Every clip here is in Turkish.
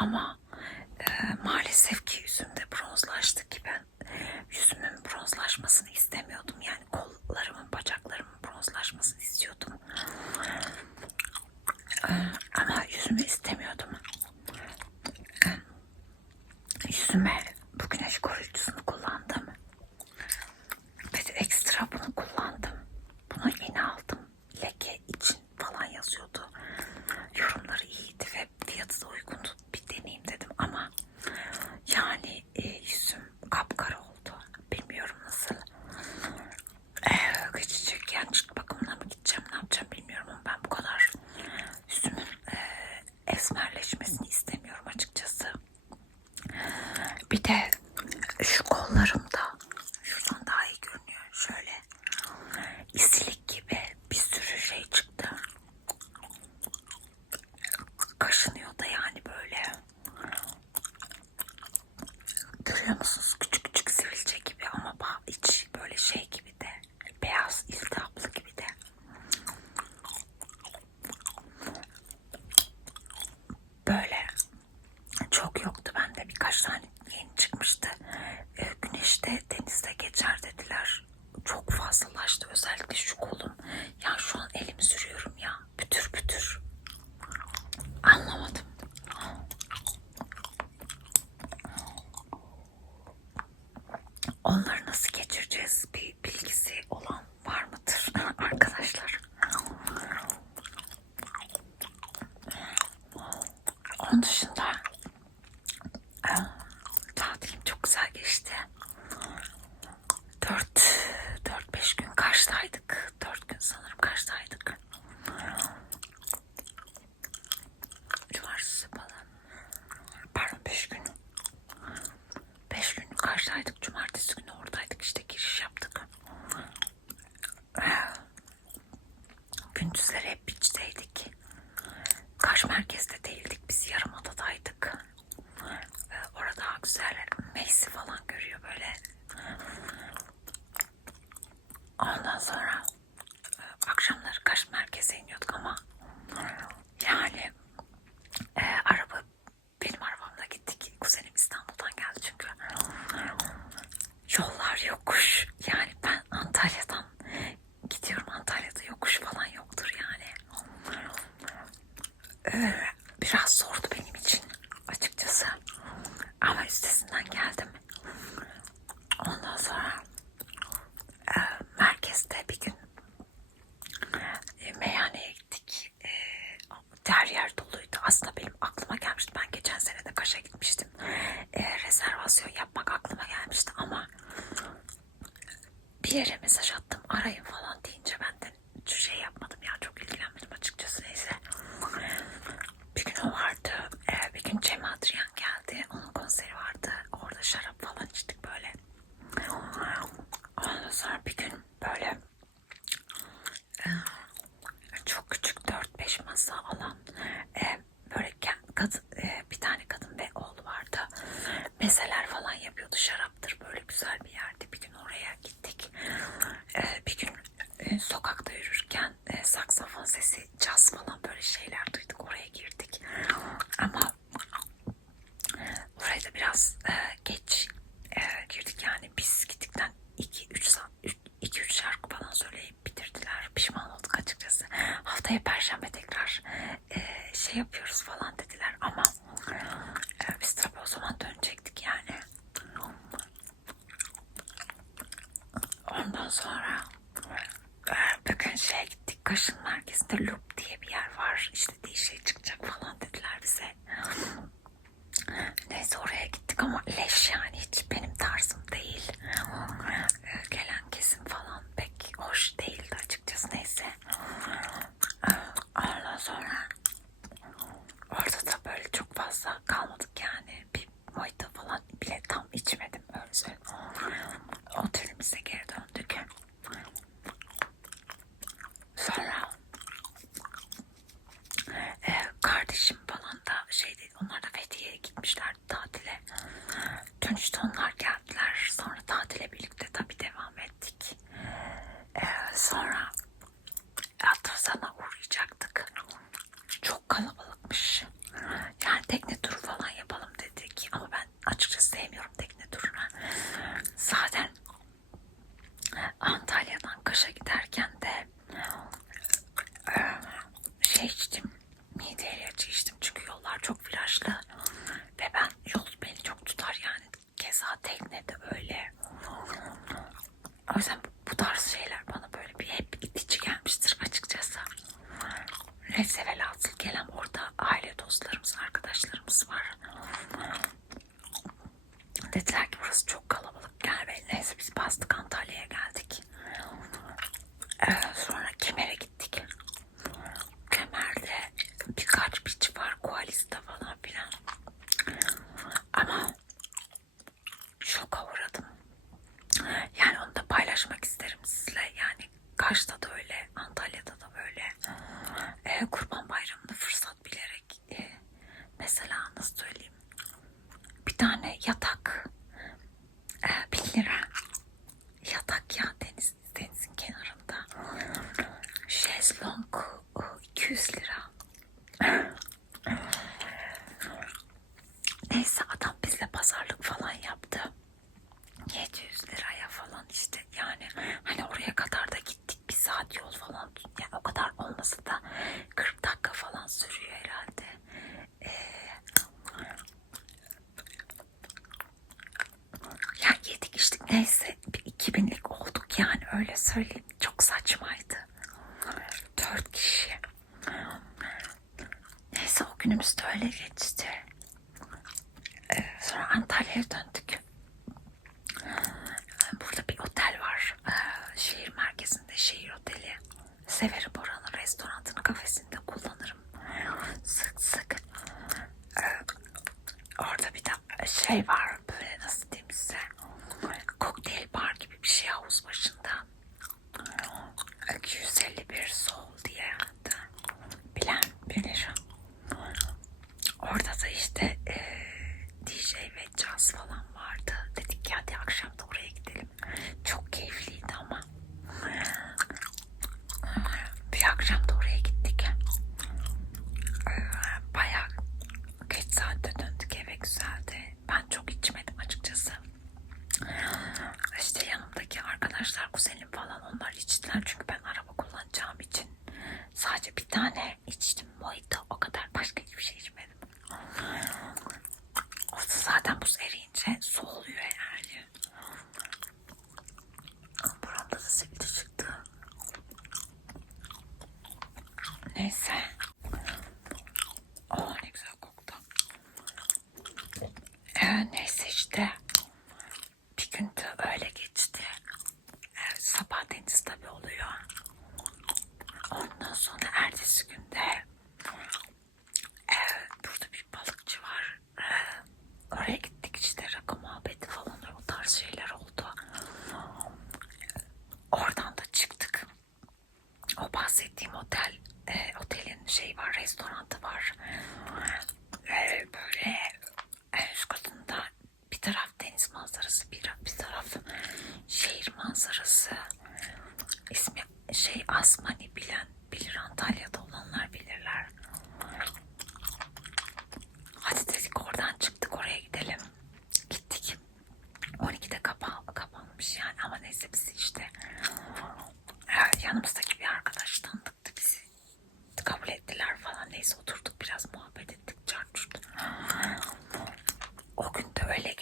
ama Merkez'den geldim. Ondan sonra e, merkezde bir gün e, meyhaneye gittik. E, her yer doluydu. Aslında benim aklıma gelmişti. Ben geçen sene de Kaş'a gitmiştim. E, rezervasyon yapmak aklıma gelmişti ama bir yere mesaj attım. Arayın yaşlı ve ben yol beni çok tutar yani. Keza teknede Neyse bir 2000'lik olduk yani öyle söyleyeyim. Çok saçmaydı. Dört kişi. Neyse o günümüz de öyle geçti. Sonra Antalya'ya döndük. Burada bir otel var. Ee, şehir merkezinde şehir oteli. Severim oranın restoranını kafesinde kullanırım. Sık sık. Ee, orada bir de şey var. e, otelin şey var, restoranı var. E, böyle en üst katında bir taraf deniz manzarası, bir, bir taraf şehir manzarası. İsmi şey Asmani bilen bilir Antalya'da olanlar bilirler. Hadi dedik oradan çıktık oraya gidelim. Gittik. 12'de kapa kapanmış yani ama neyse biz işte e, yanımızda Neyse oturduk biraz muhabbet ettik. Çarçurt. O gün de öyle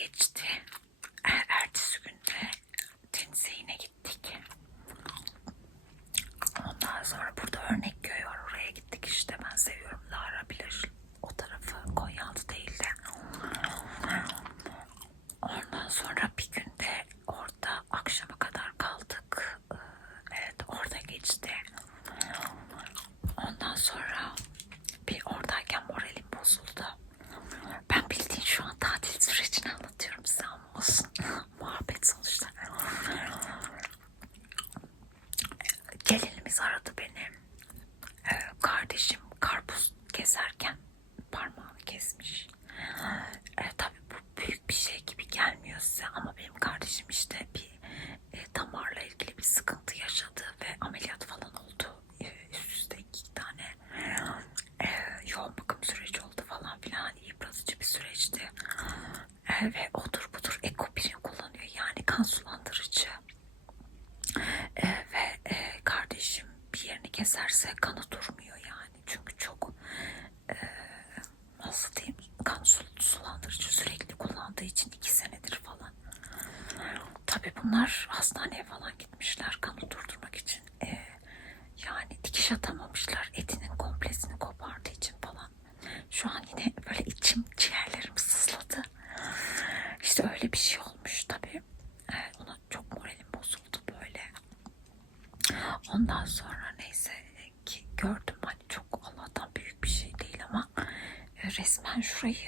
Tabii bunlar hastaneye falan gitmişler kanı durdurmak için. Ee, yani dikiş atamamışlar etinin komplesini kopardığı için falan. Şu an yine böyle içim ciğerlerim sızladı. İşte öyle bir şey olmuş tabii. Ee, ona çok moralim bozuldu böyle. Ondan sonra neyse e, ki gördüm hani çok Allah'tan büyük bir şey değil ama e, resmen şurayı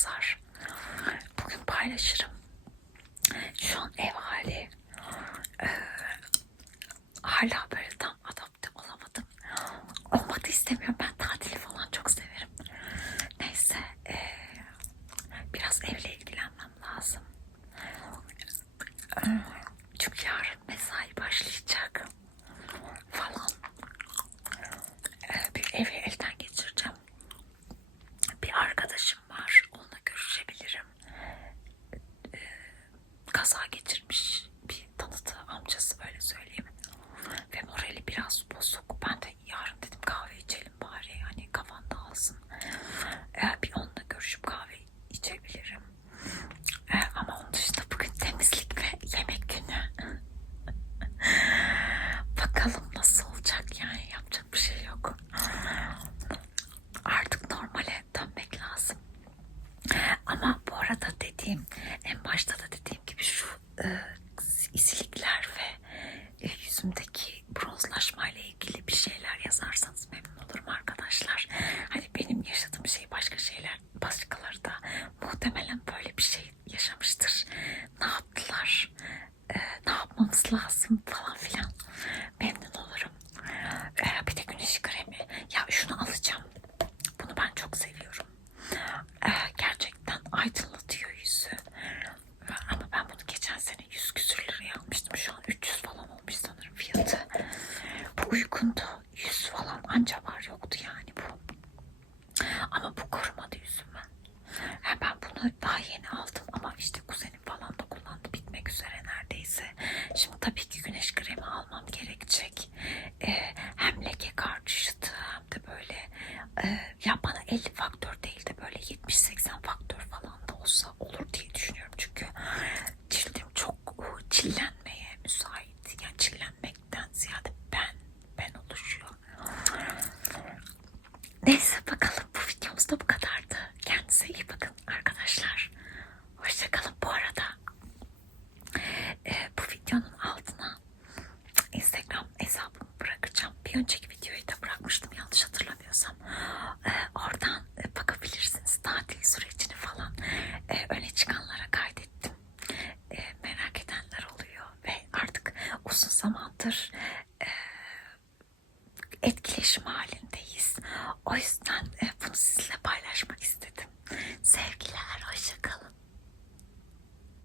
yazar. Bugün paylaşırım. Şu an ev hali. Ee, hala böyle Bir önceki